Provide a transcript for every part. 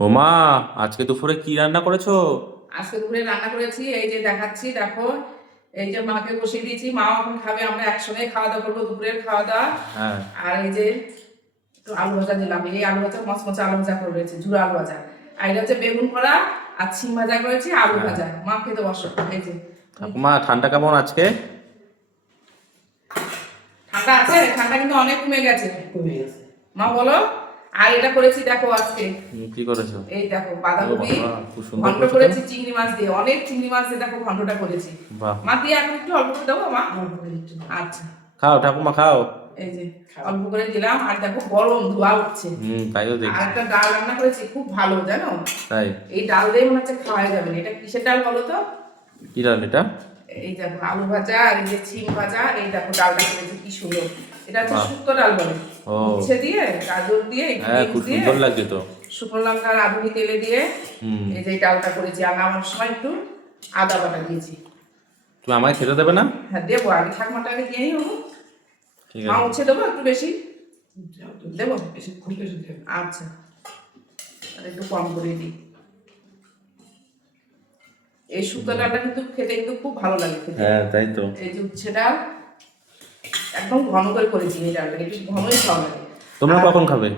ওমা, আজকে দুপুরে কি রান্না করেছো? আজকে দুপুরে রান্না করেছি, এই যে দেখাচ্ছি দেখো। এই যে মাকে বসিয়ে দিয়েছি, মাও এখন খাবে, আমরা একসঙ্গে খাওয়া দাওয়া করবো দুপুরের খাওয়া দাওয়া। হ্যাঁ। আর এই যে একটু আলু ভাজা দিলাম, এই আলু ভাজা মচমচে আলু ভাজা করে রয়েছে, ঝুড়ো আলু ভাজা। আর এটা হচ্ছে বেগুন করা আর ছিম ভাজা করেছি, আলু হ্যাঁ। ভাজা। মা খেতে বসো। এই যে ঠাকুমা, ঠান্ডা কেমন আজকে? ঠান্ডা আছে, ঠান্ডা কিন্তু অনেক কমে গেছে। কমে গেছে। মা বলো। আর এটা করেছি দেখো আজকে, কি করেছো? এই দেখো ও বাঁধাকপি বাবা, খুব সুন্দর ঘন্ট করেছো তো। করেছি চিংড়ি মাছ দিয়ে, অনেক চিংড়ি মাছ দিয়ে দেখো ঘন্টটা করেছি। বাহ। মা দিয়ে এখন একটু অল্প করে দেবো মা। অল্প করে একটু আচ্ছা, খাও ঠাকুমা, খাও। এই যে অল্প করে দিলাম। আর দেখো গরম ধোয়া উঠছে। তাইও আর দেখছি। একটা ডাল রান্না করেছি, খুব ভালো জানো। তাই? এই ডাল দিয়ে মনে হচ্ছে খাওয়া যাবে না। এটা কিসের ডাল বলো তো? কি রান্না এটা? এই দেখো আলু ভাজা আর এই যে ছিম ভাজা, এই দেখো ডালটা করেছি কি সুন্দর। এটা হচ্ছে বাহ। শুক্তো ডাল বলে। ও। উচ্ছে দিয়ে গাজর দিয়ে একটু হ্যাঁ, বিনস খুব দিয়ে সুন্দর লাগছে তো। শুকনো লঙ্কা রাঁধুনি তেলে দিয়ে হুম। এই যে এই ডালটা করেছি। আর নামানোর সময় একটু আদা বাটা দিয়েছি। তুমি আমায় খেতে দেবে না? হ্যাঁ দেবো, আগে ঠাকুমাটা আগে দিয়ে নিই বাবু। ঠিক মা আছে। উচ্ছে দেবো একটু বেশি দেবো। বেশি খুব বেশি দেবে। আচ্ছা, আর একটু কম করে দিই। এই শুক্তো ডালটা কিন্তু খেতে কিন্তু খুব ভালো লাগে খেতে। হ্যাঁ, তাই তো। এই যে উচ্ছে ডাল একদম ঘন করে করেছি, এই ডালটা একটু ঘনই খাওয়া লাগে। তোমরা আর কখন খাবে?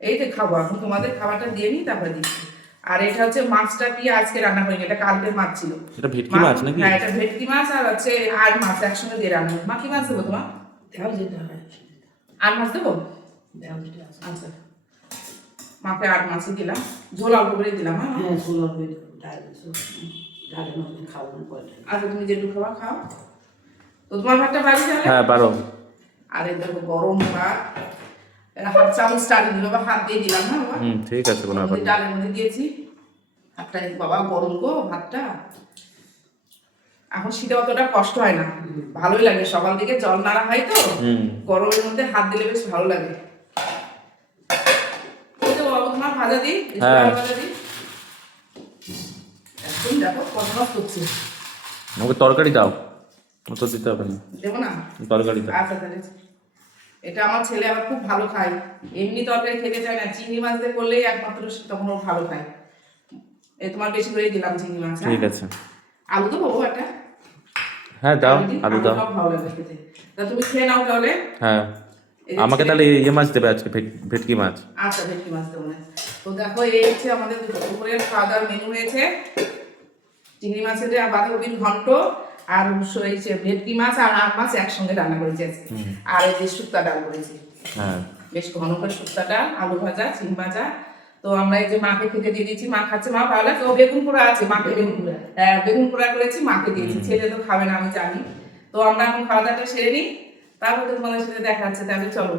এই যে খাবো এখন, তোমাদের খাবারটা দিয়ে নিই তারপরে দিচ্ছি। আর এটা হচ্ছে মাছটা কি আজকে রান্না করিনি, এটা কালকের মাছ ছিল। এটা ভেটকি মাছ নাকি? হ্যাঁ, এটা ভেটকি মাছ আর হচ্ছে আর মাছ একসঙ্গে দিয়ে রান্না। মা কি মাছ দেবো তোমার? দেওয়া যেতে হয়। আর মাছ দেবো? দেওয়া যেতে আছে। আচ্ছা, মাকে আর মাছই দিলাম, ঝোল অল্প করে দিলাম। হ্যাঁ হ্যাঁ, ছোলা করে ডাল দিছো। ডালের মধ্যে খাবো না পরে। আচ্ছা, তুমি যেটুকু খাওয়া খাও। তো তোমার ভাতটা বাড়ি তাহলে। হ্যাঁ, পারো। আর এই দেখো গরম ভাত, এটা হাফ চামচ ডাল দিল বাবা, হাত দিয়ে দিলাম। হ্যাঁ বাবা, ঠিক আছে, কোনো ব্যাপার নেই। ডালের মধ্যে দিয়েছি ভাতটা। এই বাবা গরম গো ভাতটা। এখন শীতে অতটা কষ্ট হয় না, ভালোই লাগে। সকাল দিকে জল নাড়া হয় তো, গরমের মধ্যে হাত দিলে বেশ ভালো লাগে। ওই যে বাবা তোমার ভাজা দিই, হ্যাঁ। ভাজা দিই একদম। দেখো কত মাছ করছে। আমাকে তরকারি দাও। অত দিতে হবে না। দেবো না? তরকারি দাও। আচ্ছা তাহলে এটা আমার ছেলে আবার খুব ভালো খায়। এমনি তরকারি খেতে চায় না, চিংড়ি মাছ দিয়ে করলেই একমাত্র তখন ও ভালো খায়। এই তোমার বেশি করে দিলাম চিংড়ি মাছ। হ্যাঁ? ঠিক আছে। আলু দেবো একটা? হ্যাঁ, দাও, দিই, আলু দাও। সব ভালো লাগে খেতে। তা তুমি খেয়ে নাও তাহলে। হ্যাঁ। এই যে আমাকে ছেলে- তাহলে ইয়ে মাছ দেবে আজকে, ভেটকি মাছ। আচ্ছা, ভেটকি মাছ দেবো না। তো দেখো এই হচ্ছে আমাদের দুপুরের খাওয়া দাওয়ার মেনু হয়েছে। চিংড়ি মাছের আর বাঁধাকপির ঘন্ট, আর এই যে ভেটকি মাছ আর আম মাছ একসঙ্গে রান্না করেছি আজকে। আর এই যে শুক্তা ডাল করেছি, হ্যাঁ। বেশ ঘন করে শুক্তা ডাল, আলু ভাজা, সিম ভাজা। তো আমরা এই যে মাকে খেতে দিয়ে দিচ্ছি, মা খাচ্ছে। মা ভালো লাগে। ও বেগুন পোড়া আছে, মাকে বেগুন পোড়া করেছি, মাকে দিয়েছি। ছেলে তো খাবে না আমি জানি। তো আমরা এখন খাওয়া দাওয়াটা সেরে নিই, তারপর তো তোমাদের সাথে দেখা হচ্ছে। তাহলে চলো।